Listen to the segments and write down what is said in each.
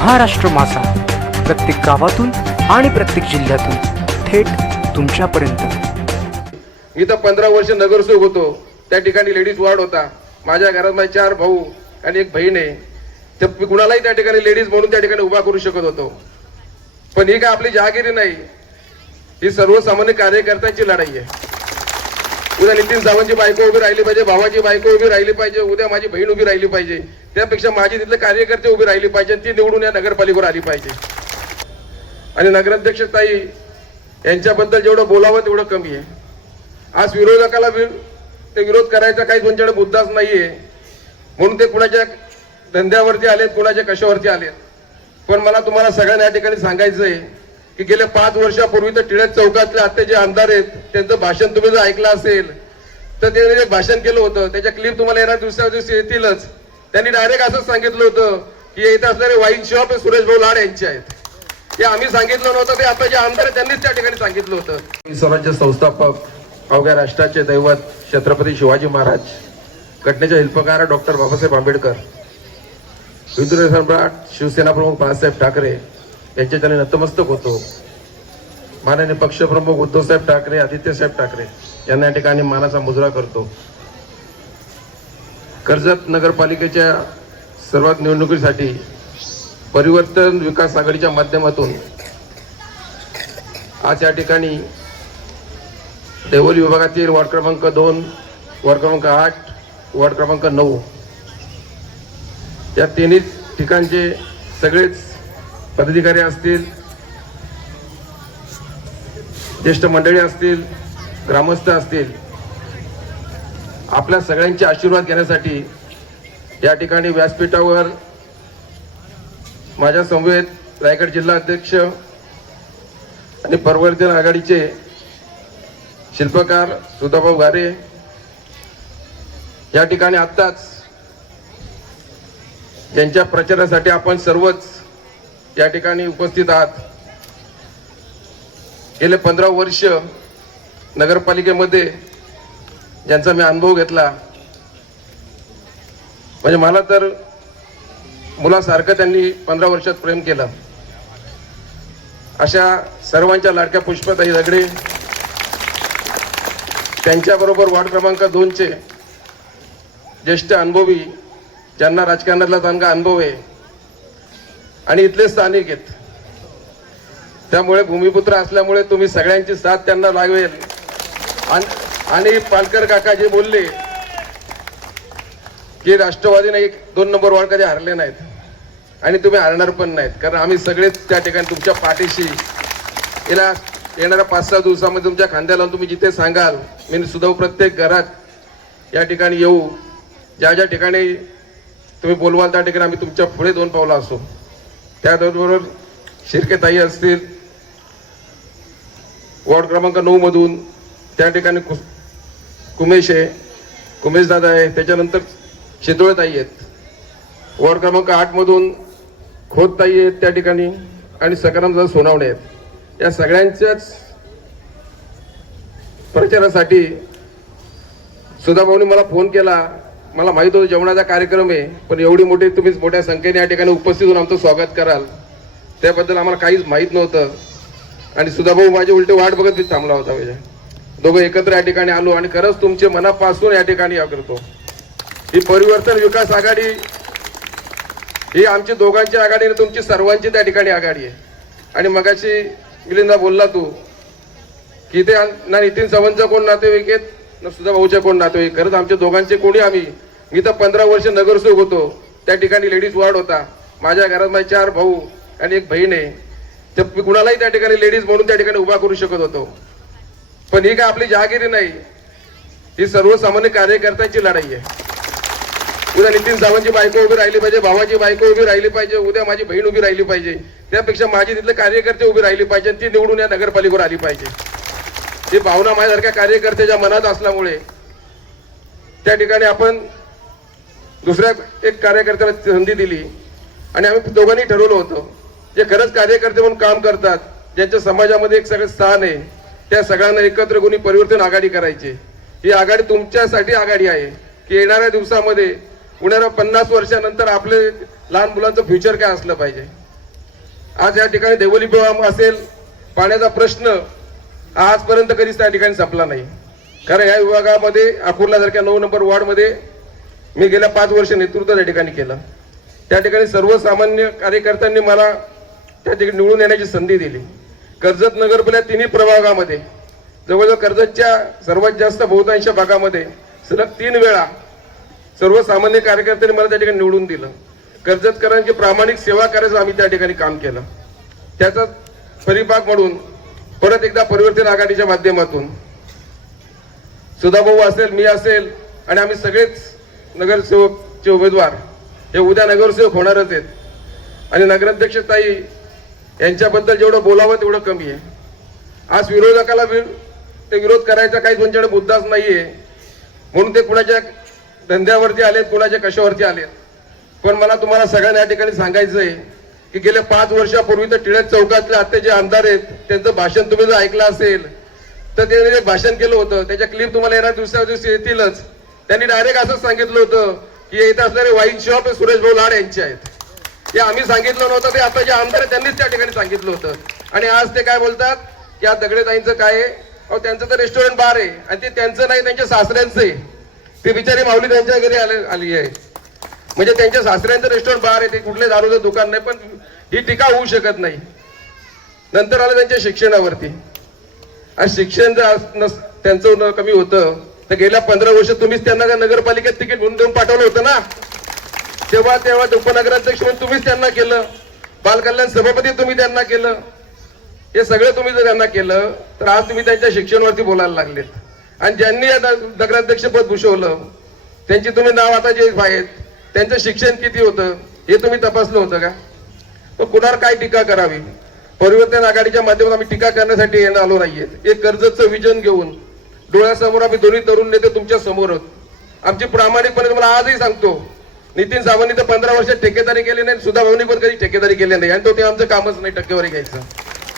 महाराष्ट्र मासा प्रत्येक गावातून आणि प्रत्येक जिल्ह्यातून थेट तुमच्यापर्यंत. इथं पंधरा वर्ष नगरसेवक होतो. त्या ठिकाणी लेडीज वार्ड होता. माझ्या घरात माझे चार भाऊ आणि एक बहीण आहे. तर कुणालाही त्या ठिकाणी लेडीज म्हणून त्या ठिकाणी उभा करू शकत होतो. पण ही काय आपली जहागिरी नाही. ही सर्वसामान्य कार्यकर्त्यांची लढाई आहे. उद्या नितीन सावंतची बायको उभी राहिली पाहिजे भावाची बायको उभी राहिली पाहिजे उद्या माझी बहीण उभी राहिली पाहिजे. त्यापेक्षा माझी तिथले कार्यकर्ते उभी राहिली पाहिजे ती निवडून या नगरपालिकेवर आली पाहिजे. आणि नगराध्यक्ष ताई यांच्याबद्दल जेवढं बोलावं तेवढं कमी आहे. आज विरोधकाला वि- ते विरोध करायचा काही तुमच्याकडे मुद्दाच नाहीये. म्हणून ते कुणाच्या धंद्यावरती आलेत कुणाच्या कशावरती आलेत. पण मला तुम्हाला सगळ्यांना या ठिकाणी सांगायचं आहे की गेल्या पाच वर्षापूर्वी तर टिळक चौकातले आता जे आमदार आहेत त्यांचं भाषण तुम्ही जर ऐकलं असेल तर त्यांनी जे भाषण केलं होतं त्याच्या क्लिप तुम्हाला येणार दुसऱ्या दिवशी येतीलच. त्यांनी डायरेक्ट असंच सांगितलं होतं की इथं असणारे वाईन शॉप हे सुरेश भाऊ लाड यांचे आहेत. ते आम्ही सांगितलं नव्हतं ते आता जे आमदार आहेत त्यांनीच त्या ठिकाणी सांगितलं होतं. स्वराज्य संस्थापक अवघ्या राष्ट्राचे दैवत छत्रपती शिवाजी महाराज घटनेचे शिल्पकार डॉक्टर बाबासाहेब आंबेडकर विद्रोही सम्राट शिवसेना प्रमुख बाळासाहेब ठाकरे यांच्या त्याने नतमस्तक होतो. माननीय पक्षप्रमुख उद्धवसाहेब ठाकरे आदित्यसाहेब ठाकरे यांना या ठिकाणी मानाचा मुजरा करतो. कर्जत नगरपालिकेच्या सर्वात निवडणुकीसाठी परिवर्तन विकास आघाडीच्या माध्यमातून आज या ठिकाणी देवली विभागातील वॉर्ड क्रमांक दोन वॉर्ड क्रमांक आठ वार्ड क्रमांक नऊ या तिन्ही ठिकाणचे सगळेच पदाधिकारी असतील ज्येष्ठ मंडळी असतील ग्रामस्थ असतील आपल्या सगळ्यांचे आशीर्वाद घेण्यासाठी या ठिकाणी व्यासपीठावर माझ्या समवेत रायगड जिल्हा अध्यक्ष आणि परिवर्तन आघाडीचे शिल्पकार सुधाभाऊ घारे या ठिकाणी आत्ताच ज्यांच्या प्रचारासाठी आपण सर्वच या ठिकाणी उपस्थित आहात. गेले पंधरा वर्ष नगरपालिकेमध्ये ज्यांचा मी अनुभव घेतला म्हणजे मला तर मुलासारखं त्यांनी पंधरा वर्षात प्रेम केलं. अशा सर्वांच्या लाडक्या पुष्पताई दगडे त्यांच्याबरोबर वार्ड क्रमांक दोनचे ज्येष्ठ अनुभवी ज्यांना राजकारणातला चांगला अनुभव आहे आणि इथले स्थानिक आहेत. त्यामुळे भूमिपुत्र असल्यामुळे तुम्ही सगळ्यांची साथ त्यांना लागवेल. आणि- पालकर काका जे बोलले की राष्ट्रवादीने एक दोन नंबर वॉर्ड कधी हरले नाहीत. आणि तुम्ही हरणार पण नाहीत. कारण आम्ही सगळेच त्या ठिकाणी तुमच्या पाठीशी. गेल्या येणाऱ्या पाच सहा दिवसामध्ये तुमच्या खांद्याला तुम्ही जिथे सांगाल मी सुद्धा प्रत्येक घरात या ठिकाणी येऊ. ज्या ज्या ठिकाणी तुम्ही बोलवाल त्या ठिकाणी आम्ही तुमच्यापुढे दोन पावलं असू. त्याचबरोबर शिर्केताई असतील वॉर्ड क्रमांक नऊमधून त्या ठिकाणी कु- कुमेश आहे कुमेश दादा आहे त्याच्यानंतर शितोळेताई आहेत. वॉर्ड क्रमांक आठमधून खोदताई आहेत त्या ठिकाणी आणि सकारामदा सोनावणे आहेत. या सगळ्यांच्याच प्रचारासाठी सुधाभाऊने मला फोन केला. मला माहीत होतं जेवणाचा कार्यक्रम आहे पण एवढी मोठी तुम्ही मोठ्या संख्येने या ठिकाणी उपस्थित होऊन आमचं स्वागत कराल. त्याबद्दल आम्हाला काहीच माहीत नव्हतं. आणि सुधाभाऊ माझी उलटे वाट बघत मी थांबला होता म्हणजे. दोघं एकत्र या ठिकाणी आलो आणि खरंच तुमचे मनापासून या ठिकाणी या करतो. ही परिवर्तन विकास आघाडी ही आमची दोघांची आघाडी आणि तुमची सर्वांची त्या ठिकाणी आघाडी आहे. आणि मगाशी मिलिंदा बोलला तू की ते ना नितीन सावंतचा कोण नातेवाईक आहेत? सुद्धा भाऊच्या कोण नातेवाईक खरंच आमच्या दोघांचे कोणी आम्ही? मी तर पंधरा वर्ष नगरसेवक होतो. त्या ठिकाणी लेडीज वार्ड होता. माझ्या घरात माझे चार भाऊ आणि एक बहीण आहे. तर मी कुणालाही त्या ठिकाणी लेडीज म्हणून त्या ठिकाणी उभा करू शकत होतो. पण ही काय आपली जहागिरी नाही. ही सर्वसामान्य कार्यकर्त्यांची लढाई आहे. उद्या नितीन सावंतची बायको उभी राहिली पाहिजे भावाची बायको उभी राहिली पाहिजे उद्या माझी बहीण उभी राहिली पाहिजे. त्यापेक्षा माझी तिथले कार्यकर्ते उभी राहिली पाहिजे ती निवडून या नगरपालिकेवर आली पाहिजे. ही भावना माझ्यासारख्या कार्यकर्त्याच्या मनात असल्यामुळे त्या ठिकाणी आपण दुसऱ्या एक कार्यकर्त्याला संधी दिली आणि आम्ही दोघांनी ठरवलं होतं जे खरंच कार्यकर्ते म्हणून काम करतात ज्यांच्या समाजामध्ये एक सगळं स्थान आहे त्या सगळ्यांना एकत्र गुणी परिवर्तन आघाडी करायची. ही आघाडी तुमच्यासाठी आघाडी आहे की येणाऱ्या दिवसामध्ये येणाऱ्या पन्नास वर्षानंतर आपले लहान मुलांचं फ्युचर काय असलं पाहिजे? आज या ठिकाणी देवली असेल पाण्याचा प्रश्न आजपर्यंत कधीच त्या ठिकाणी संपला नाही. कारण या विभागामध्ये अकोला सारख्या नऊ नंबर वॉर्डमध्ये मी गेल्या पाच वर्ष नेतृत्व त्या ठिकाणी केलं. त्या ठिकाणी सर्वसामान्य कार्यकर्त्यांनी मला त्या ठिकाणी निवडून येण्याची संधी दिली. कर्जत नगरपल्या तिन्ही प्रभागामध्ये जवळजवळ कर्जतच्या सर्वात जास्त बहुतांश भागामध्ये सलग तीन वेळा सर्वसामान्य कार्यकर्त्यांनी मला त्या ठिकाणी निवडून दिलं. कर्जतकरांची प्रामाणिक सेवा करायचं आम्ही त्या ठिकाणी काम केलं. त्याचा परिपाक म्हणून परत एकदा परिवर्तन आघाडीच्या माध्यमातून. सुधाभाऊ असेल मी असेल आणि आम्ही सगळेच नगरसेवकचे उमेदवार हे उद्या नगरसेवक होणारच आहेत. आणि नगराध्यक्ष ताई यांच्याबद्दल जेवढं बोलावं तेवढं कमी आहे. आज विरोधकाला वि- ते विरोध करायचा काही त्यांच्याकडे मुद्दाच नाहीये. म्हणून ते कुणाच्या धंद्यावरती आलेत कुणाच्या कशावरती आलेत. पण मला तुम्हाला सगळ्यांना या ठिकाणी सांगायचं आहे की गेल्या पाच वर्षापूर्वी तर टिळक चौकातले आता जे आमदार आहेत त्यांचं भाषण तुम्ही जर ऐकलं असेल तर त्यांनी जे भाषण केलं होतं त्याच्या क्लिप तुम्हाला येणार दुसऱ्या दिवशी येतीलच. त्यांनी डायरेक्ट असंच सांगितलं होतं की इथं असणारे वाईन शॉप हे सुरेश भाऊ लाड यांचे आहेत. हे आम्ही सांगितलं नव्हतं ते आता जे आमदार आहेत त्यांनीच त्या ठिकाणी सांगितलं होतं. आणि आज ते काय बोलतात की आज दगडेताईंचं काय आहे? अहो त्यांचं तर रेस्टॉरंट बार आहे आणि ते त्यांचं नाही त्यांच्या सासऱ्यांचं आहे. ते बिचारी माऊली त्यांच्या घरी आले आली आहे. म्हणजे त्यांच्या सासऱ्यांचं रेस्टॉरंट बार आहे ते कुठले दारूचं दुकान नाही पण ही टीका होऊ शकत नाही. नंतर आलं त्यांच्या शिक्षणावरती. आणि शिक्षण जर नस- त्यांचं न कमी होतं तर गेल्या पंधरा वर्ष तुम्हीच त्यांना नगरपालिकेत तिकीट म्हणून देऊन पाठवलं होतं ना? तेव्हा तेव्हा उपनगराध्यक्ष म्हणून तुम्हीच त्यांना केलं. बालकल्याण सभापती तुम्ही त्यांना केलं. हे सगळं तुम्ही जर त्यांना केलं तर आज तुम्ही त्यांच्या शिक्षणावरती बोलायला लागलेत. आणि ज्यांनी या नगराध्यक्षपद भूषवलं त्यांची तुम्ही नाव आता जे आहेत त्यांचं शिक्षण किती होतं हे तुम्ही तपासलं होतं का? तर कुणावर काय टीका करावी? परिवर्तन आघाडीच्या माध्यमातून आम्ही टीका करण्यासाठी येणं आलो नाहीयेत एक कर्जतचं विजन घेऊन डोळ्यासमोर आम्ही दोन्ही तरुण नेते तुमच्यासमोर आहोत. आमची प्रामाणिकपणे तुम्हाला आजही सांगतो नितीन सावंतनी तर पंधरा वर्ष ठेकेदारी केली नाही सुधा भाऊनी पण कधी ठेकेदारी केली नाही. आणि तो ते आमचं कामच नाही टक्केवारी घ्यायचं.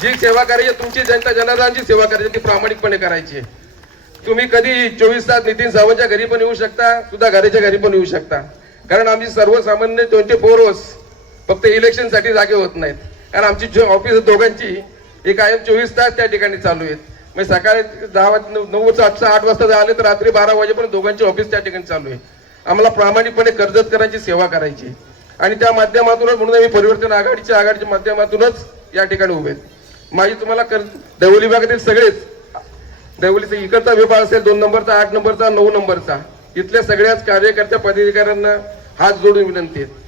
जी सेवा करायची तुमची जनता जनार्दनाची सेवा करायची ती प्रामाणिकपणे करायची आहे. तुम्ही कधी चोवीस तास नितीन सावंतच्या घरी पण येऊ शकता सुद्धा घराच्या घरी पण येऊ शकता. कारण आमची सर्वसामान्य ट्वेंटी फोर अवर्स फक्त इलेक्शनसाठी जागे होत नाहीत. कारण आमची जो ऑफिस दोघांची ही कायम चोवीस तास त्या ठिकाणी चालू आहेत. म्हणजे सकाळी दहा वाज नऊ आठचा आठ वाजता आले तर रात्री बारा वाजेपर्यंत दोघांची ऑफिस त्या ठिकाणी चालू आहे. आम्हाला प्रामाणिकपणे कर्जतकरांची सेवा करायची. आणि त्या माध्यमातूनच म्हणून आम्ही परिवर्तन आघाडीच्या आघाडीच्या माध्यमातूनच या ठिकाणी उभे आहेत. माझी तुम्हाला कर देवली विभागातील सगळेच देवलीचा इकडचा विभाग असेल दोन नंबरचा आठ नंबरचा नऊ नंबरचा इथल्या सगळ्याच कार्यकर्त्या पदाधिकाऱ्यांना हात जोडून विनंती आहे.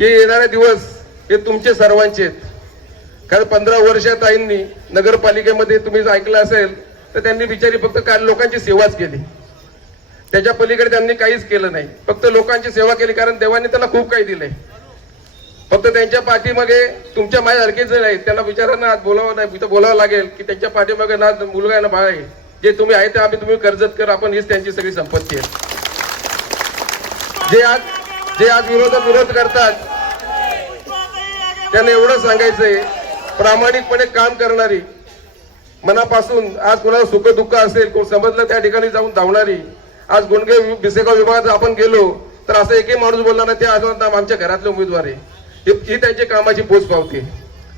की येणारे दिवस हे तुमचे सर्वांचे आहेत. कारण पंधरा वर्षात आईंनी नगरपालिकेमध्ये तुम्ही जर ऐकलं असेल तर त्यांनी बिचारी फक्त काल लोकांची सेवाच केली. त्याच्या पलीकडे त्यांनी काहीच केलं नाही. फक्त लोकांची सेवा केली कारण देवाने त्याला खूप काही दिलंय. फक्त त्यांच्या पाठीमागे तुमच्या माझ्यासारखे जण आहेत. त्यांना विचारांना आज बोलावं नाही इथं बोलावं लागेल की त्यांच्या पाठीमागे ना मुलगा आहे ना बाळ आहे. जे तुम्ही आहे ते आम्ही तुम्ही कर्जत कर आपण हीच त्यांची सगळी संपत्ती आहे. जे आज जे आज विरोधात विरोध करतात त्यांना एवढं सांगायचंय प्रामाणिकपणे काम करणारी मनापासून आज कोणाला सुख दुःख असेल कोण समजलं त्या ठिकाणी जाऊन धावणारी आज गुणगे बिसेगाव विभागात आपण गेलो तर असं एकही माणूस बोलला ना ते आज आमच्या घरातले उमेदवार आहे. ही- त्यांची कामाची पोच पावते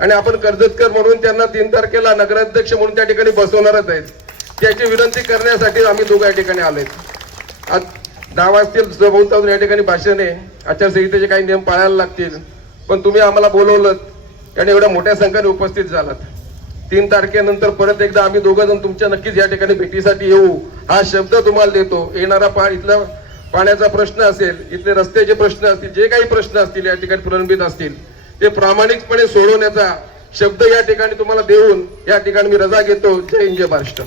आणि आपण कर्जतकर म्हणून त्यांना तीन तारखेला नगराध्यक्ष म्हणून त्या ठिकाणी बसवणारच आहेत. त्याची विनंती करण्यासाठी आम्ही दोघं या ठिकाणी आलोय. आज दहा वाजतील सभोवतावरून या ठिकाणी भाषण आहे. आचारसंहितेचे काही नियम पाळायला लागतील. पण तुम्ही आम्हाला बोलवलं आणि एवढ्या मोठ्या संख्येने उपस्थित झालात. तीन तारखेनंतर परत एकदा आम्ही दोघं जण तुमच्या नक्कीच या ठिकाणी भेटीसाठी येऊ. हा शब्द तुम्हाला देतो. येणारा पा इथला पाण्याचा प्रश्न असेल इथले रस्त्याचे प्रश्न असतील जे काही प्रश्न असतील या ठिकाणी प्रलंबित असतील ते प्रामाणिकपणे सोडवण्याचा शब्द या ठिकाणी तुम्हाला देऊन या ठिकाणी मी रजा घेतो. जय हिंद जय महाराष्ट्र.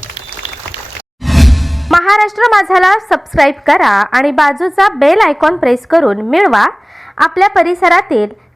महाराष्ट्र माझाला सबस्क्राईब करा आणि बाजूचा बेल आयकॉन प्रेस करून मिळवा. आपल्या परिसरातील